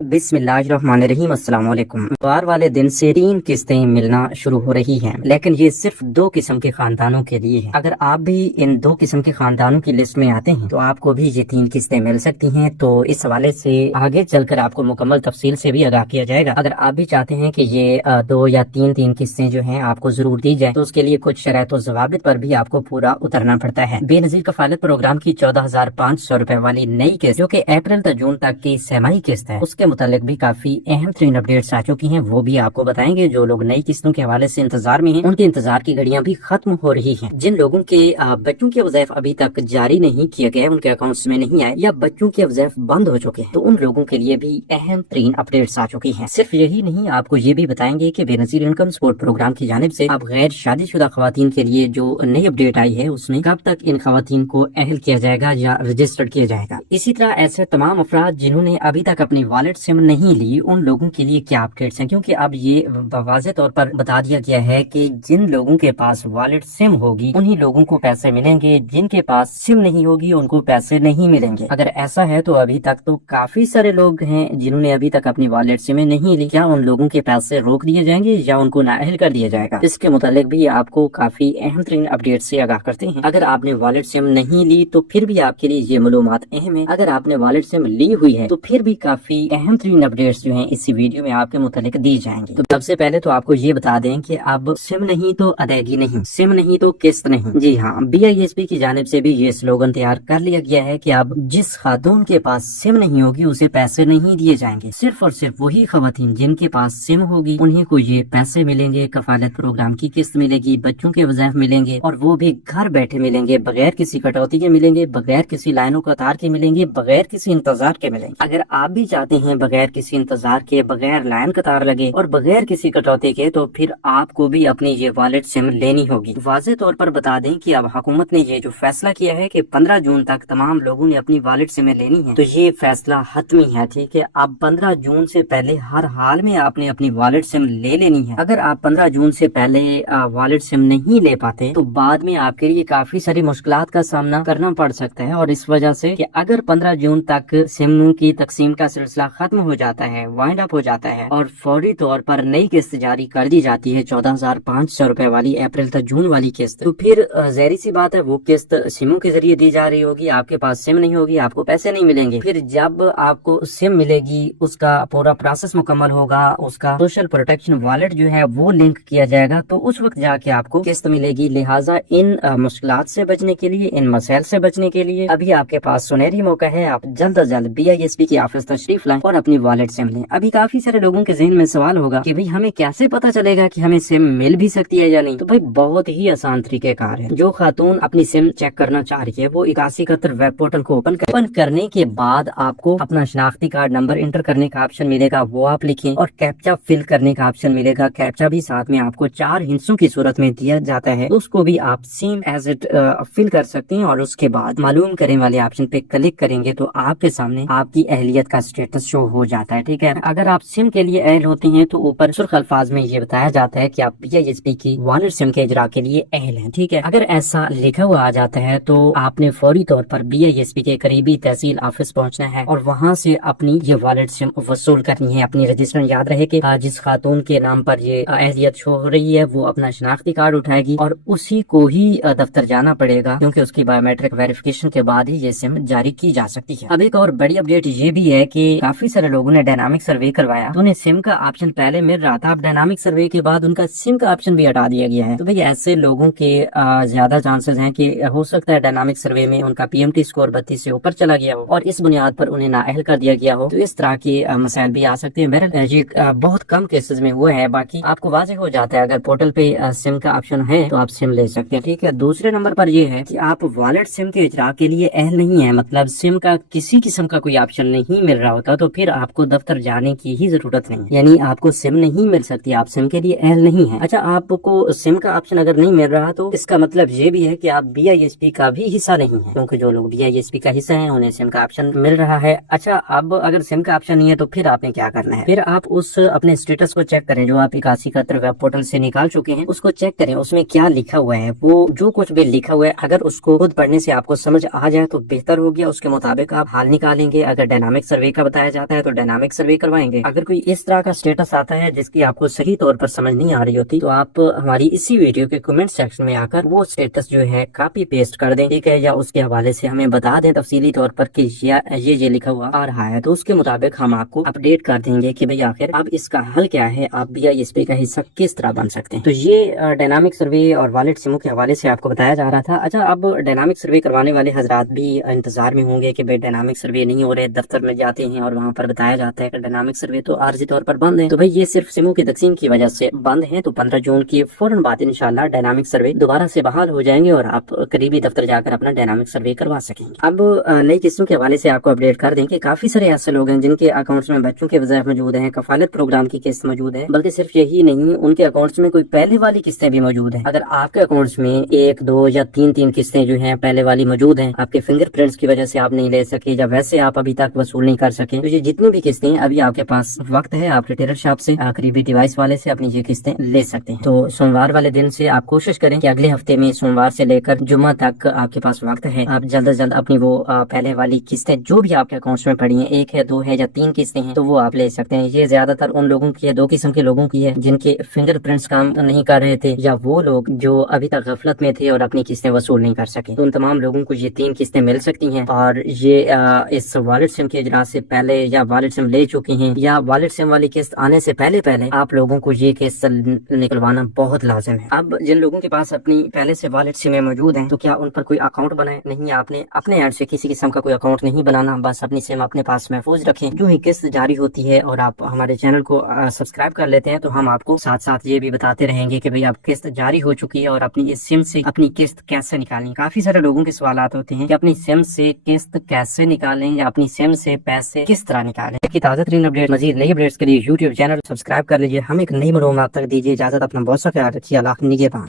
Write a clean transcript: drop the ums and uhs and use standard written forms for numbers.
बिस्मिल्लाहिर्रहमानिर्रहीम। अस्सलाम वालेकुम। इतवार वाले दिन से 3 किस्तें मिलना शुरू हो रही हैं, लेकिन ये सिर्फ 2 किस्म के खानदानों के लिए है। अगर आप भी इन 2 किस्म के खानदानों की लिस्ट में आते हैं तो आपको भी ये 3 किस्तें मिल सकती हैं। तो इस हवाले से आगे चलकर आपको मुकम्मल तफसील से भी आगाह किया जाएगा। अगर आप भी चाहते हैं कि ये 2 या 3 किस्तें जो हैं आपको जरूर दी जाए, तो उसके लिए कुछ शराइत और ज़वाबित पर भी आपको पूरा उतरना पड़ता है। बेनज़ीर कफालत प्रोग्राम की 14,500 रुपए वाली नई किस्त, जो कि अप्रैल से जून तक की सहमाही किस्त है, उसके मुतालिक भी काफी अहम तरीन अपडेट्स आ चुकी हैं, वो भी आपको बताएंगे। जो लोग नई किस्तों के हवाले से इंतजार में हैं, उनके इंतजार की घड़ियां भी खत्म हो रही हैं। जिन लोगों के बच्चों के वज़ाइफ अभी तक जारी नहीं किए गए, उनके अकाउंट्स में नहीं आए या बच्चों के वज़ाइफ बंद हो चुके हैं, तो उन लोगों के लिए भी अहम तरीन अपडेट्स आ चुकी हैं। सिर्फ यही नहीं, आपको ये भी बताएंगे कि बेनज़ीर इनकम सपोर्ट प्रोग्राम की जानिब से अब गैर शादीशुदा खवातीन के लिए जो नई अपडेट आई है, उसमें कब तक इन खवातीन को अहल किया जाएगा या रजिस्टर्ड किया जाएगा। इसी तरह ऐसे तमाम अफराद जिन्होंने अभी तक अपनी वॉलेट सिम नहीं ली, उन लोगों के लिए क्या अपडेट्स हैं, क्योंकि अब ये वाज़ेह तौर पर बता दिया गया है कि जिन लोगों के पास वॉलेट सिम होगी उन्हीं लोगों को पैसे मिलेंगे, जिनके पास सिम नहीं होगी उनको पैसे नहीं मिलेंगे। अगर ऐसा है तो अभी तक तो काफी सारे लोग हैं जिन्होंने अभी तक अपनी वॉलेट सिम नहीं ली, क्या उन लोगों के पैसे रोक दिए जाएंगे या उनको नाअहल कर दिया जाएगा? इसके मुतालिक भी आपको काफी अहम तरीन अपडेट से आगाह करते हैं। अगर आपने वॉलेट सिम नहीं ली तो फिर भी आपके लिए ये मालूमात अहम है। अगर आपने वॉलेट सिम ली हुई है तो फिर भी काफी अहम तरीन अपडेट्स जो है इसी वीडियो में आपके मुतालिक दी जाएंगी। तो सबसे पहले तो आपको ये बता दें कि अब सिम नहीं तो अदायगी नहीं, सिम नहीं तो किस्त नहीं। जी हाँ, BISP की जानिब से भी ये स्लोगन तैयार कर लिया गया है कि अब जिस खातून के पास सिम नहीं होगी उसे पैसे नहीं दिए जाएंगे। सिर्फ और सिर्फ वही खवातीन जिनके पास सिम होगी उन्हीं को ये पैसे मिलेंगे। कफालत प्रोग्राम की किस्त मिलेगी, बच्चों के वज़ाइफ मिलेंगे, और वो भी घर बैठे मिलेंगे, बगैर किसी कटौती के मिलेंगे, बगैर किसी लाइनों कतार के मिलेंगे, बगैर किसी इंतजार के मिलेंगे। अगर आप भी चाहते हैं बगैर किसी इंतजार के, बगैर लाइन कतार लगे और बगैर किसी कटौती के, तो फिर आपको भी अपनी ये वॉलेट सिम लेनी होगी। वाज़ेह तौर पर बता दें कि अब हुकूमत ने ये जो फैसला किया है कि 15 जून तक तमाम लोगों ने अपनी वॉलेट सिम लेनी है, तो ये फैसला हतमी है। ठीक है, अब 15 जून से पहले हर हाल में आपने अपनी वॉलेट सिम ले लेनी है। अगर आप 15 जून से पहले वॉलेट सिम नहीं ले पाते तो बाद में आपके लिए काफी सारी मुश्किलात का सामना करना पड़ सकता है। और इस वजह से कि अगर 15 जून तक सिम की तकसीम का सिलसिला खत्म हो जाता है, वाइंड अप हो जाता है, और फौरी तौर पर नई किस्त जारी कर दी जाती है 14,500 रुपए वाली, अप्रैल तक जून वाली किस्त, तो फिर ज़ाहिर सी बात है वो किस्त सिमों के जरिए दी जा रही होगी। आपके पास सिम नहीं होगी, आपको पैसे नहीं मिलेंगे। फिर जब आपको सिम मिलेगी, उसका पूरा प्रोसेस मुकम्मल होगा, उसका सोशल प्रोटेक्शन वॉलेट जो है वो लिंक किया जाएगा, तो उस वक्त जाके आपको किस्त मिलेगी। लिहाजा इन मुश्किलात से बचने के लिए, इन मसाइल से बचने के लिए अभी आपके पास सुनहरी मौका है। आप जल्द अज जल्द BISP की ऑफिस तशरीफ लाएं और अपनी वॉलेट सिम लें। अभी काफी सारे लोगों के ज़हन में सवाल होगा कि भाई हमें कैसे पता चलेगा कि हमें सिम मिल भी सकती है या नहीं। तो भाई बहुत ही आसान तरीकेकार है। जो खातून अपनी सिम चेक करना चाह रही है वो 8171 वेब पोर्टल को ओपन करने के बाद आपको अपना शनाख्ती कार्ड नंबर इंटर करने का ऑप्शन मिलेगा, वो आप लिखें, और कैप्चा फिल करने का ऑप्शन मिलेगा। कैप्चा भी साथ में आपको 4 हिस्सों की सूरत में दिया जाता है, तो उसको भी आप सेम एज इट फिल कर सकते हैं। और उसके बाद मालूम करें वाले ऑप्शन पे क्लिक करेंगे तो आपके सामने आपकी अहलियत का स्टेटस शो हो जाता है। ठीक है, अगर आप सिम के लिए अहल होते हैं तो ऊपर सुर्ख अल्फाज में ये बताया जाता है कि आप BISP की वॉलेट सिम के इजरा के लिए अहल हैं। ठीक है, अगर ऐसा लिखा हुआ आ जाता है तो आपने फौरी तौर पर BISP के करीबी तहसील ऑफिस पहुंचना है और वहां से अपनी ये वॉलेट सिम वसूल करनी है। अपनी रजिस्ट्रेशन याद रहे कि जिस खातून के नाम पर ये अहलियत शो हो रही है वो अपना शनाख्ती कार्ड उठाएगी और उसी को ही दफ्तर जाना पड़ेगा, क्योंकि उसकी बायोमेट्रिक वेरिफिकेशन के बाद ही ये सिम जारी की जा सकती है। अब एक और बड़ी अपडेट ये भी है कि काफी सारे लोगों ने डायनामिक सर्वे करवाया, तो उन्हें सिम का ऑप्शन पहले मिल रहा था, अब डायनामिक सर्वे के बाद उनका सिम का ऑप्शन भी हटा दिया गया है। तो भाई ऐसे लोगों के ज्यादा चांसेस हैं कि हो सकता है डायनामिक सर्वे में उनका PMT स्कोर 32 से ऊपर चला गया हो और इस बुनियाद पर उन्हें नाअहल कर दिया गया हो। तो इस तरह के मसाइल भी आ सकते हैं। बहरहाल ये बहुत कम केसेस में हुआ है, बाकी आपको वाज़ेह हो जाता है अगर पोर्टल पे सिम का ऑप्शन है तो आप सिम ले सकते हैं। ठीक है, दूसरे नंबर पर यह है कि आप वॉलेट सिम के इजरा के लिए अहल नहीं है, मतलब सिम का किसी किस्म का कोई ऑप्शन नहीं मिल रहा होता, तो फिर आपको दफ्तर जाने की ही जरूरत नहीं, यानी आपको सिम नहीं मिल सकती, आप सिम के लिए अहल नहीं है। अच्छा, आपको सिम का ऑप्शन अगर नहीं मिल रहा तो इसका मतलब ये भी है कि आप BISP का भी हिस्सा नहीं है, क्योंकि जो लोग BISP का हिस्सा है उन्हें सिम का ऑप्शन मिल रहा है। अच्छा, अब अगर सिम का ऑप्शन नहीं है तो फिर आपने क्या करना है? फिर आप उस अपने स्टेटस को चेक करें जो आप 8171 वेब पोर्टल से निकाल चुके हैं, उसको चेक करें उसमें क्या लिखा हुआ है। वो जो कुछ भी लिखा हुआ है अगर उसको खुद पढ़ने से आपको समझ आ जाए तो बेहतर हो गया, उसके मुताबिक आप हाल निकालेंगे। अगर डायनामिक सर्वे का बताया जाता آتا ہے تو ڈائنامک سروے کروائیں گے۔ اگر کوئی اس طرح کا اسٹیٹس آتا ہے جس کی آپ کو صحیح طور پر سمجھ نہیں آ رہی ہوتی تو آپ ہماری اسی ویڈیو کے کمنٹ سیکشن میں آ کر وہ اسٹیٹس جو ہے کاپی پیسٹ کر دیں، ٹھیک ہے، یا اس کے حوالے سے ہمیں بتا دیں تفصیلی طور پر کہ یہ لکھا ہوا آ رہا ہے، تو اس کے مطابق ہم آپ کو اپڈیٹ کر دیں گے کہ بھئی آخر اب اس کا حل کیا ہے، آپ بی آئی ایس پی کا حصہ کس طرح بن سکتے ہیں۔ تو یہ ڈائنامک سروے اور والیٹ سموں کے حوالے سے آپ کو بتایا جا رہا تھا۔ اچھا، اب ڈائنامک سروے کروانے والے حضرات بھی انتظار میں ہوں گے کہ بھئی ڈائنامک سروے نہیں ہو رہے، دفتر میں جاتے ہیں اور وہاں پر بتایا جاتا ہے کہ ڈائنامک سروے تو عارضی طور پر بند ہے، تو بھئی یہ صرف سموں کی تقسیم کی وجہ سے بند ہے، تو 15 جون کی فوراً بعد انشاءاللہ ڈائنامک سروے دوبارہ سے بحال ہو جائیں گے اور آپ قریبی دفتر جا کر اپنا ڈائنامک سروے کروا سکیں گے۔ اب نئی قسطوں کے حوالے سے آپ کو اپڈیٹ کر دیں کہ کافی سارے ایسے لوگ ہیں جن کے اکاؤنٹس میں بچوں کے وظائف موجود ہیں، کفالت پروگرام کی قسط موجود ہے، بلکہ صرف یہی نہیں، ان کے اکاؤنٹس میں کوئی پہلے والی قسطیں بھی موجود ہیں۔ اگر آپ کے اکاؤنٹس میں 1، 2 یا 3 قسطیں جو ہیں پہلے والی موجود ہیں، آپ کے فنگر پرنٹس کی وجہ سے آپ نہیں لے سکے یا ویسے آپ ابھی تک وصول نہیں کر سکے، تو یہ جتنی بھی قسطیں ابھی آپ کے پاس وقت ہے، آپ ریٹیلر شاپ سے قریبی ڈیوائس والے سے اپنی یہ قسطیں لے سکتے ہیں۔ تو سوموار والے دن سے آپ کوشش کریں کہ اگلے ہفتے میں سوموار سے لے کر جمعہ تک آپ کے پاس وقت ہے، آپ جلد از جلد اپنی وہ پہلے والی قسطیں جو بھی آپ کے اکاؤنٹس میں پڑی ہیں، 1 ہے، 2 ہے یا 3 قسطیں ہیں، تو وہ آپ لے سکتے ہیں۔ یہ زیادہ تر ان لوگوں کی ہے، 2 قسم کے لوگوں کی ہے جن کے فنگر پرنٹس کام نہیں کر رہے تھے یا وہ لوگ جو ابھی تک غفلت میں تھے اور اپنی قسطیں وصول نہیں کر سکے، تو ان تمام لوگوں کو یہ 3 قسطیں مل سکتی ہیں۔ اور یہ اس والیٹ سم کے اجراء سے پہلے یا والیٹ سم لے چکے ہیں یا والیٹ سم والی قسط آنے سے پہلے آپ لوگوں کو یہ قسط نکلوانا بہت لازم ہے۔ اب جن لوگوں کے پاس اپنی پہلے سے والیٹ سمیں موجود ہیں تو کیا ان پر کوئی اکاؤنٹ بنائے؟ نہیں، آپ نے اپنے اینڈ سے کسی قسم کا کوئی اکاؤنٹ نہیں بنانا، بس اپنی سم اپنے پاس محفوظ رکھیں۔ جو ہی قسط جاری ہوتی ہے اور آپ ہمارے چینل کو سبسکرائب کر لیتے ہیں تو ہم آپ کو ساتھ ساتھ یہ بھی بتاتے رہیں گے کہ بھئی اب قسط جاری ہو چکی ہے اور اپنی اس سم سے اپنی قسط کیسے نکالیں۔ کافی سارے لوگوں کے سوالات ہوتے ہیں کہ اپنی سم سے قسط کیسے نکالیں یا اپنی سم سے پیسے کس طرح نکالیں۔ کی تازہ ترین اپڈیٹ، مزید نئی اپڈیٹس کے لیے یوٹیوب چینل سبسکرائب کر لیجیے۔ ہم ایک نئی معلومات تک دیجیے اجازت، اپنا بہت سا خیال رکھیے، اللہ نگہبان۔